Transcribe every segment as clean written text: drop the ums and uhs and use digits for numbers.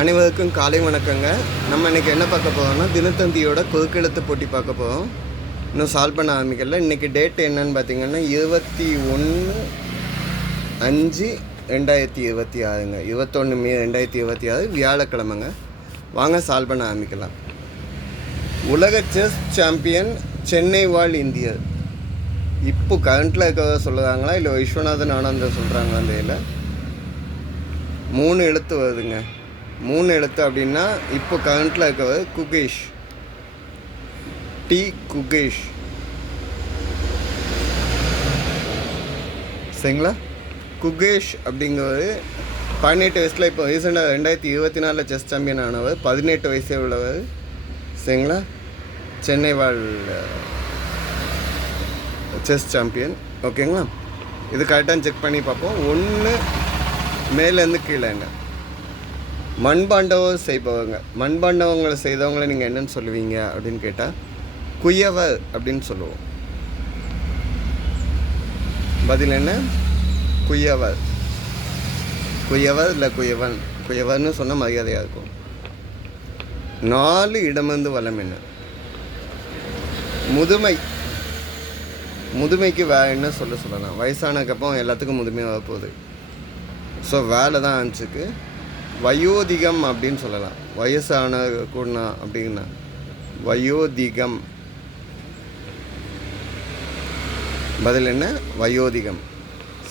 அனைவருக்கும் காலை வணக்கங்க. நம்ம இன்றைக்கி என்ன பார்க்க போகிறோம்னா தினத்தந்தியோட குறுக்கெழுத்து போட்டி பார்க்க போகிறோம். இன்னும் சால்வ் பண்ண ஆரம்பிக்கல. இன்றைக்கி டேட் என்னன்னு பார்த்தீங்கன்னா 21/5/2026ங்க. 21 மே 2026 வியாழக்கிழமைங்க. வாங்க சால்வ் பண்ண ஆரம்பிக்கலாம். உலக செஸ் சாம்பியன் சென்னை வாழ் இந்தியர். இப்போ கரண்ட்டில் இருக்கிறத சொல்கிறாங்களா இல்லை விஸ்வநாதன் ஆனந்தர் சொல்கிறாங்களா? அந்த இதில் 3 எழுத்து வருதுங்க. 3 எழுத்து அப்படின்னா இப்போ கரண்ட்டில் இருக்கிறது குகேஷ், டி குகேஷ். சரிங்களா? குகேஷ் அப்படிங்கிறது 18 வயசில் இப்போ ரீசெண்டாக 2024 செஸ் சாம்பியன் ஆனவர். 18 வயசே உள்ளவர். சரிங்களா? சென்னை வாழ் செஸ் சாம்பியன். ஓகேங்களா? இது கரெக்டாக செக் பண்ணி பார்ப்போம். 1 மேலேருந்து கீழே என்ன மண்பாண்டவர் செய்பவங்க. மண்பாண்டவங்களை செய்தவங்களை நீங்கள் என்னென்னு சொல்லுவீங்க அப்படின்னு கேட்டால் குயவர் அப்படின்னு சொல்லுவோம். பதில் என்ன? குயவர். குயவர் இல்லை குயவன். குயவர்னு சொன்னால் மரியாதையாக இருக்கும். 4 இடமிருந்து வளம் என்ன? முதுமை. முதுமைக்கு வேறு என்ன சொல்லலாம்? வயசானதுக்கப்புறம் எல்லாத்துக்கும் முதுமையாக வரப்போகுது. ஸோ வேலை தான் ஆன்ஸுக்கு. வயோதிகம் அப்படின்னு சொல்லலாம். வயசான கூடனா அப்படின்னா வயோதிகம். பதில் என்ன? வயோதிகம்.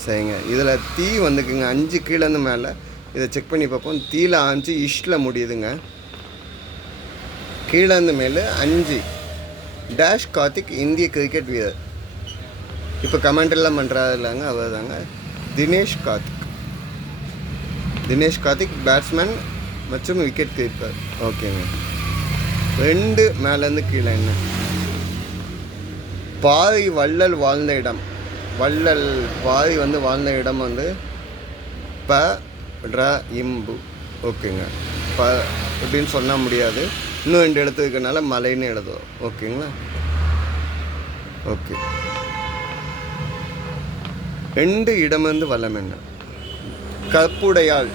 சரிங்க. இதில் தீ வந்துக்குங்க. 5 கீழேருந்து மேலே. இதை செக் பண்ணி பார்ப்போம். தீயில் 5 இஷ்டில் முடியுதுங்க. கீழேருந்து மேலே 5 டேஷ் கார்த்திக் இந்திய கிரிக்கெட் வீரர். இப்போ கமெண்டெல்லாம் பண்ணுறாரு இல்லைங்க, அவர் தாங்க தினேஷ் கார்த்திக். தினேஷ் கார்த்திக் பேட்ஸ்மேன் மற்றும் விக்கெட் கீப்பர். ஓகேங்க. 2 மேலேருந்து கீழே என்ன? பாரி வள்ளல் வாழ்ந்த இடம். வள்ளல் பாரி வாழ்ந்த இடம் ப ர இம்பு. ஓகேங்க. அப்படின்னு சொன்னால் முடியாது. இன்னும் 2 எழுத்து இருக்கனால மலைன்னு எழுதுவோம். ஓகேங்களா? ஓகே. 2 இடமிருந்து வளம் என்ன? கற்புடையாள்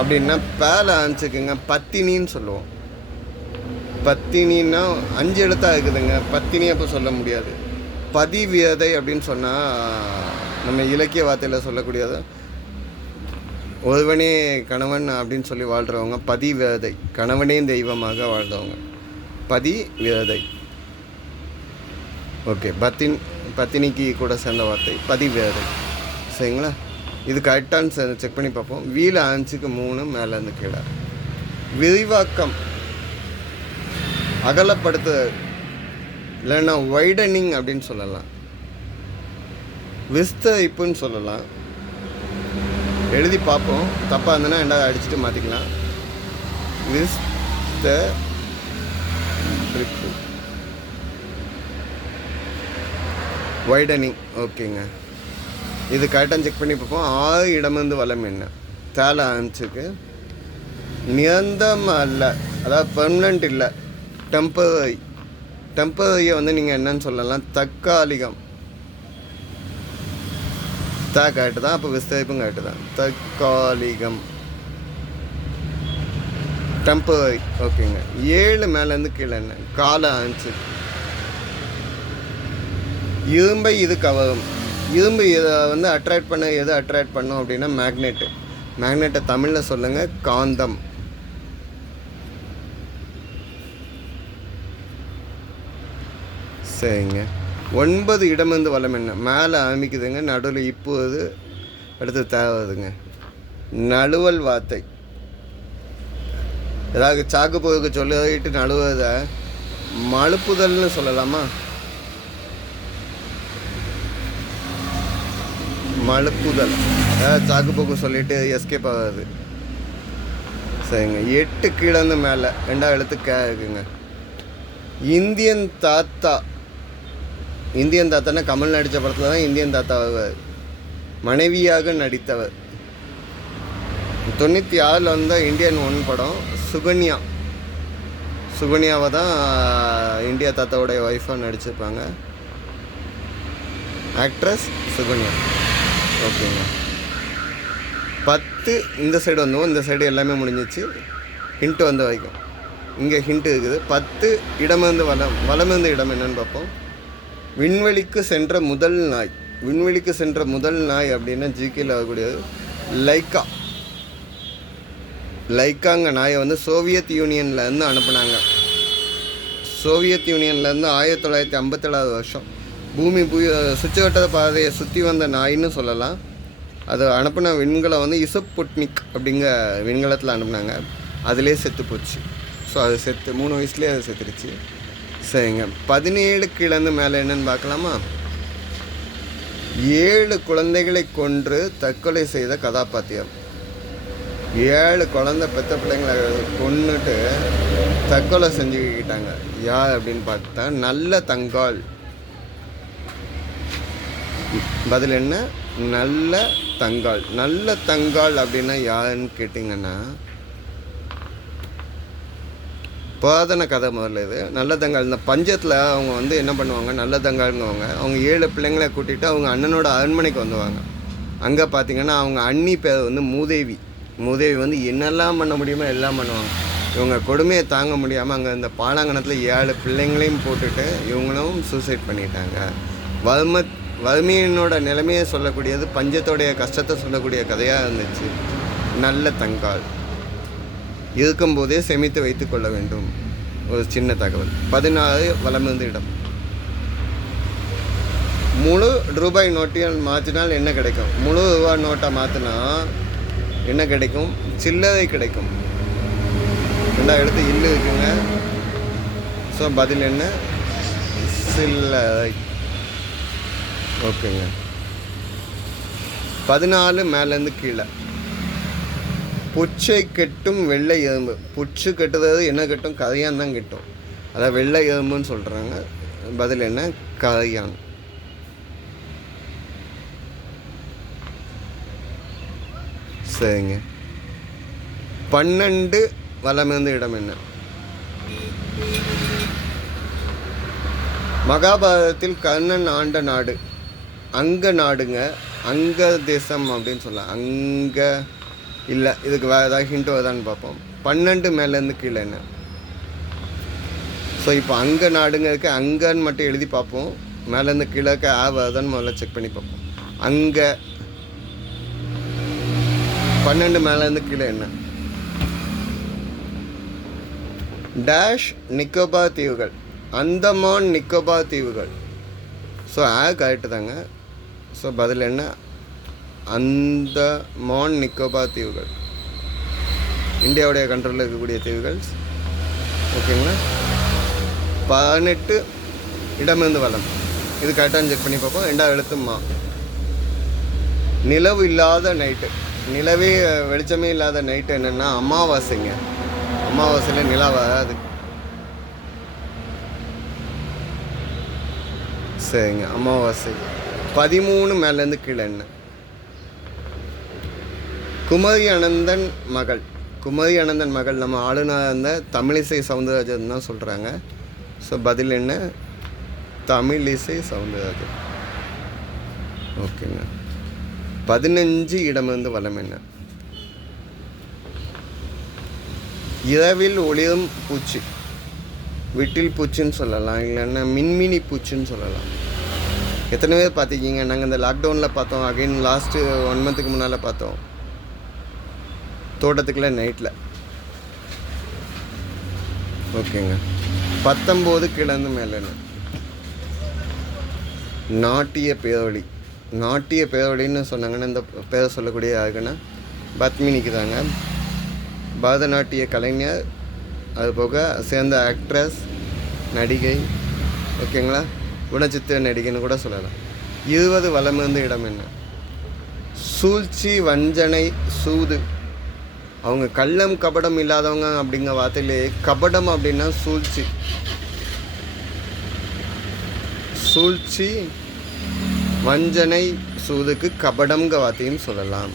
அப்படின்னா பேல ஆன்ஸுக்குங்க பத்தினின்னு சொல்லுவோம். பத்தினா 5 எழுத்தாக இருக்குதுங்க. பத்தினி அப்போ சொல்ல முடியாது. பதிவியதை அப்படின்னு சொன்னால் நம்ம இலக்கிய வார்த்தையில் சொல்லக்கூடியது. ஒருவனே கணவன் அப்படின்னு சொல்லி வாழ்கிறவங்க பதிவியதை. கணவனே தெய்வமாக வாழ்ந்தவங்க பதிவியதை. ஓகே. பத்தினிக்கு கூட சேர்ந்த வார்த்தை பதிவியதை. சரிங்களா? இது கரெக்டானு செக் பண்ணி பார்ப்போம். வீல ஆன்ஸுக்கு 3 மேலேருந்து கீழே. விரிவாக்கம், அகலப்படுத்துதல் இல்லைன்னா வைடனிங் அப்படின்னு சொல்லலாம். விஸ்தரிப்புன்னு சொல்லலாம். எழுதி பார்ப்போம். தப்பாக இருந்ததுன்னா 2 அடிச்சுட்டு மாற்றிக்கலாம். விஸ்தரிப்பு, வைடனிங். ஓகேங்க. இது கரெக்டாக செக் பண்ணி பார்ப்போம். 6 இடமிருந்து வளம் என்ன? தேல ஆன்ஸுக்கு நிரந்தரம் அல்ல, அதாவது பெர்மனண்ட் இல்லை, டெம்பரரி. டெம்பரரியை நீங்கள் என்னன்னு சொல்லலாம்? தற்காலிகம். கரெக்டு தான். அப்போ விஸ்தரிப்பும் கரெக்டு தான். தற்காலிகம், டெம்பரரி. ஓகேங்க. 7 மேலேருந்து கீழே என்ன? கால ஆன்ஸுக்கு இரும்பை இது கவரும். இரும்பு இதை அட்ராக்ட் பண்ண எது அட்ராக்ட் பண்ணும் அப்படின்னா மேக்னெட்டு. மேக்னெட்டை தமிழில் சொல்லுங்கள் காந்தம். சரிங்க. 9 இடமிருந்து வளம் என்ன? மேலே ஆரம்பிக்குதுங்க, நடுவில் இப்போது அடுத்து தேவைதுங்க. நழுவல் வார்த்தை. ஏதாவது சாக்கு போக்கு சொல்லிட்டு நழுவதை மழுப்புதல்னு சொல்லலாமா? மழுப்புதல். சாக்கு போக்கு சொல்லிட்டு எஸ்கேப் ஆகாது. சரிங்க. 8 கீழேருந்து மேலே 2 எழுத்து இருக்குங்க. இந்தியன் தாத்தா. இந்தியன் தாத்தானா கமல் நடித்த படத்தில் தான் இந்தியன் தாத்தா ஆவார். மனைவியாக நடித்தவர். 96 இந்தியன் 1 படம். சுகன்யாவை தான் இந்தியா தாத்தாவுடைய ஒய்ஃபாக நடிச்சிருப்பாங்க. ஆக்ட்ரஸ் சுகன்யா. ஓகேங்க. 10 இந்த சைடு வந்தோம், இந்த சைடு எல்லாமே முடிஞ்சிச்சு. ஹிண்ட்டு வந்த வரைக்கும் இங்கே ஹிண்ட்டு இருக்குது. 10 இடமிருந்து வலமிருந்து இடம் என்னன்னு பார்ப்போம். விண்வெளிக்கு சென்ற முதல் நாய். விண்வெளிக்கு சென்ற முதல் நாய் அப்படின்னா ஜிகேல ஆகக்கூடியது லைக்காங்க நாயை வந்து சோவியத் யூனியன்லேருந்து அனுப்புனாங்க. சோவியத் யூனியன்லேருந்து 1957 வருஷம் பூமி சுற்றுவட்ட பாதையை சுற்றி வந்த நாயின்னு சொல்லலாம். அது அனுப்பின விண்கலம் வந்து இசப்புட்னிக் அப்படிங்கிற விண்கலத்தில் அனுப்புனாங்க. அதிலே செத்து போச்சு. ஸோ அது 3 வயசுலேயே அது செத்துருச்சு. சரிங்க, 17 கீழேருந்து மேலே என்னன்னு பார்க்கலாமா. 7 குழந்தைகளை கொன்று தற்கொலை செய்த கதாபாத்திரம். 7 குழந்தை பெற்ற பிள்ளைங்களை கொன்னுட்டு தற்கொலை செஞ்சுக்கிட்டாங்க. யார் அப்படின்னு பார்த்தா நல்ல தங்காள். பதில் என்ன? நல்ல தங்காள். நல்ல தங்காள் அப்படின்னா யாருன்னு கேட்டிங்கன்னா புராதன கதை முதல்ல இது. நல்ல தங்காள் இந்த பஞ்சத்தில் அவங்க வந்து என்ன பண்ணுவாங்க, நல்ல தங்காளுங்கவங்க அவங்க 7 பிள்ளைங்களை கூட்டிகிட்டு அவங்க அண்ணனோட அரண்மனைக்கு வந்துவாங்க. அங்கே பார்த்திங்கன்னா அவங்க அண்ணி பேர் வந்து மூதேவி. மூதேவி வந்து என்னெல்லாம் பண்ண முடியுமோ எல்லாம் பண்ணுவாங்க. இவங்க கொடுமையை தாங்க முடியாமல் அங்கே இந்த பாலாங்கணத்தில் 7 பிள்ளைங்களையும் போட்டுட்டு இவங்களும் சூசைட் பண்ணிட்டாங்க. வறுமையினோட நிலைமையை சொல்லக்கூடியது, பஞ்சத்தோடைய கஷ்டத்தை சொல்லக்கூடிய கதையாக இருந்துச்சு நல்ல தங்காள். இருக்கும்போதே சேமித்து வைத்து கொள்ள வேண்டும். ஒரு சின்ன தகவல். 16 வலமிருந்து இடம். முழு ரூபாய் நோட்டில் மாற்றினால் என்ன கிடைக்கும்? முழு ரூபாய் நோட்டை மாற்றினா என்ன கிடைக்கும்? சில்லறை கிடைக்கும். 2 எழுத்து இல்லு இருக்குங்க. ஸோ பதில் என்ன? சில்லறை. ஓகேங்க. 14 மேலேருந்து கீழே. புச்சை கெட்டும் வெள்ளை எறும்பு. புச்சு கெட்டுறது என்ன கெட்டும்? கரையான் தான் கெட்டும். அதான் வெள்ளை எறும்புன்னு சொல்கிறாங்க. பதில் என்ன? கரையான். சரிங்க. 12 வலமிருந்து இடம் என்ன? மகாபாரதத்தில் கர்ணன் ஆண்ட நாடு அங்க நாடுங்க. அங்க தேசம் அப்படின்னு சொல்லலாம். அங்க இல்லை, இதுக்கு வேறு ஏதாவது ஹிண்ட் வருதான்னு பார்ப்போம். 12 மேலேருந்து கீழே என்ன? ஸோ இப்போ அங்கே நாடுங்க இருக்குது. அங்கன்னு மட்டும் எழுதி பார்ப்போம். மேலேருந்து கீழே இருக்க வருதான்னு முதல்ல செக் பண்ணி பார்ப்போம். அங்கே 12 மேலேருந்து கீழே என்ன? டேஷ் நிக்கோபார் தீவுகள். அந்தமான் நிக்கோபார் தீவுகள். ஸோ கரெக்டு தாங்க. ஸோ பதில் என்ன? அந்தமான் நிக்கோபார் தீவுகள். இந்தியாவுடைய கண்ட்ரோலில் இருக்கக்கூடிய தீவுகள். ஓகேங்களா. 18 இடமிருந்து வலம். இது கரெக்டாக செக் பண்ணி பார்ப்போம். 2வது எழுத்துமா. நிலவு இல்லாத நைட்டு. நிலவே வெளிச்சமே இல்லாத நைட்டு என்னென்னா அமாவாசைங்க. அமாவாசையில் நிலா வராது. சரிங்க, அமாவாசை. 13 மேலேருந்து கீழே என்ன? குமரி அனந்தன் மகள். குமரி அனந்தன் மகள் நம்ம ஆளுநர் இருந்த தமிழிசை சவுந்தரராஜன் தான் சொல்கிறாங்க. ஸோ பதில் என்ன? தமிழிசை சவுந்தரராஜன். ஓகேங்க. 15 இடமிருந்து வலம் என்ன? இரவில் ஒளிரும் பூச்சி. விட்டில் பூச்சின்னு சொல்லலாம், இல்லைன்னா மின்மினி பூச்சின்னு சொல்லலாம். எத்தனை பேர் பார்த்துக்கிங்க? நாங்கள் இந்த லாக்டவுனில் பார்த்தோம். அகைன் லாஸ்ட்டு 1 மந்த்துக்கு முன்னால் பார்த்தோம். தோட்டத்துக்குள்ள நைட்டில். ஓகேங்க. 19 கிழந்து மேலே என்ன? நாட்டிய பேரொழி. நாட்டிய பேரொழின்னு சொன்னாங்கன்னா இந்த பேரை சொல்லக்கூடிய யாருக்குன்னா பத்மினிக்கு தாங்க. பரதநாட்டிய கலைஞர், அதுபோக சேர்ந்த ஆக்ட்ரஸ், நடிகை. ஓகேங்களா. குணச்சித்திர நடிகைன்னு கூட சொல்லலாம். 20 வலமிருந்து இடம் என்ன? சூழ்ச்சி, வஞ்சனை, சூது. அவங்க கள்ளம் கபடம் இல்லாதவங்க அப்படிங்கிற வார்த்தையிலே கபடம் அப்படின்னா சூழ்ச்சி. சூழ்ச்சி, வஞ்சனை, சூதுக்கு கபடம்ங்க வார்த்தையும் சொல்லலாம்.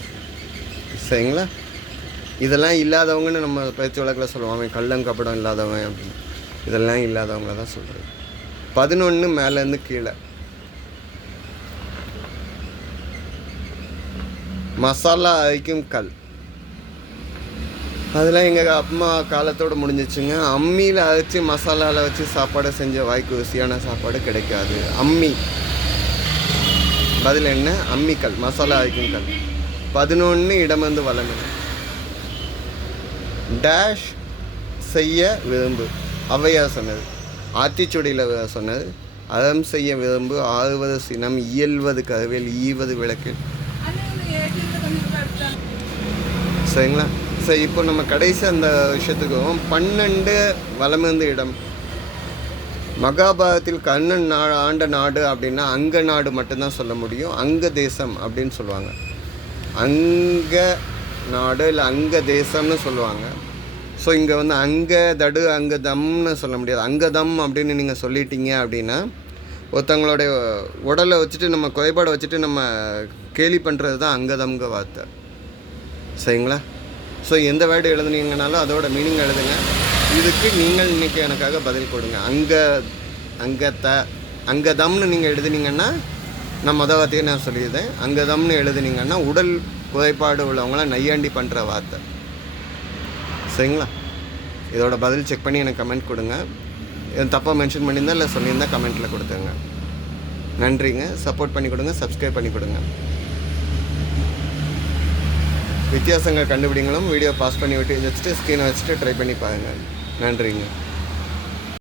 சரிங்களா. இதெல்லாம் இல்லாதவங்கன்னு நம்ம பேச்சு வழக்கில் சொல்லுவோம். அவன் கள்ளம் கபடம் இல்லாதவன் அப்படின்னு. இதெல்லாம் இல்லாதவங்கள தான் சொல்கிறது. 11 மேலேருந்து கீழே. மசாலா அரைக்கும் கல். அதெல்லாம் எங்கள் அம்மா காலத்தோடு முடிஞ்சிச்சுங்க. அம்மியில் அரைச்சி மசாலாவில் வச்சு சாப்பாடு செஞ்ச வாய்க்கு ருசியான சாப்பாடு கிடைக்காது. அம்மி பதில் என்ன? அம்மிக்கல், மசாலா அரைக்கும் கல். 11 இடம் வந்து வளமை. டேஷ் செய்ய விரும்பு, ஔவையார் சொன்னது. ஆத்திச்சுடியில் சொன்னது. அறம் செய்ய விரும்பு, ஆறுவது சினம், இயல்வது கருவேல், ஈவது விளக்கில். சரிங்களா? சரி, இப்போ நம்ம கடைசி அந்த விஷயத்துக்கும் 12 வலமிருந்து இடம். மகாபாரதத்தில் கர்ணன் ஆண்ட நாடு அப்படின்னா அங்க நாடு மட்டும்தான் சொல்ல முடியும். அங்க தேசம் அப்படின்னு சொல்லுவாங்க. அங்க நாடு இல்லை அங்க தேசம்னு சொல்லுவாங்க. ஸோ இங்கே வந்து அங்க தடு அங்க தம்னு சொல்ல முடியாது. அங்கதம் அப்படின்னு நீங்கள் சொல்லிட்டீங்க அப்படின்னா ஒருத்தவங்களுடைய உடலை வச்சுட்டு நம்ம குறைபாடை வச்சுட்டு நம்ம கேலி பண்ணுறது தான் அங்கதம்ங்க வார்த்தை. சரிங்களா? ஸோ எந்த வேர்டு எழுதுனீங்கனாலும் அதோட மீனிங் எழுதுங்க. இதுக்கு நீங்கள் இன்றைக்கி எனக்காக பதில் கொடுங்க. அங்கதம்னு நீங்கள் எழுதுனீங்கன்னா நான் மொதல் வார்த்தையை நான் சொல்லியிருந்தேன். அங்கதம்னு எழுதுனீங்கன்னா உடல் குறைபாடு உள்ளவங்களாம் நையாண்டி பண்ணுற வார்த்தை. சரிங்களா? இதோட பதில் செக் பண்ணி எனக்கு கமெண்ட் கொடுங்க. தப்பாக மென்ஷன் பண்ணியிருந்தா இல்லை சொல்லியிருந்தால் கமெண்ட்டில் கொடுத்துங்க. நன்றிங்க. சப்போர்ட் பண்ணி கொடுங்க, சப்ஸ்கிரைப் பண்ணி கொடுங்க. வித்தியாசங்கள் கண்டுபிடிங்களும் வீடியோ பாஸ் பண்ணி விட்டு வச்சுட்டு ஸ்க்ரீனை வச்சுட்டு ட்ரை பண்ணி பாருங்கள். நன்றிங்க.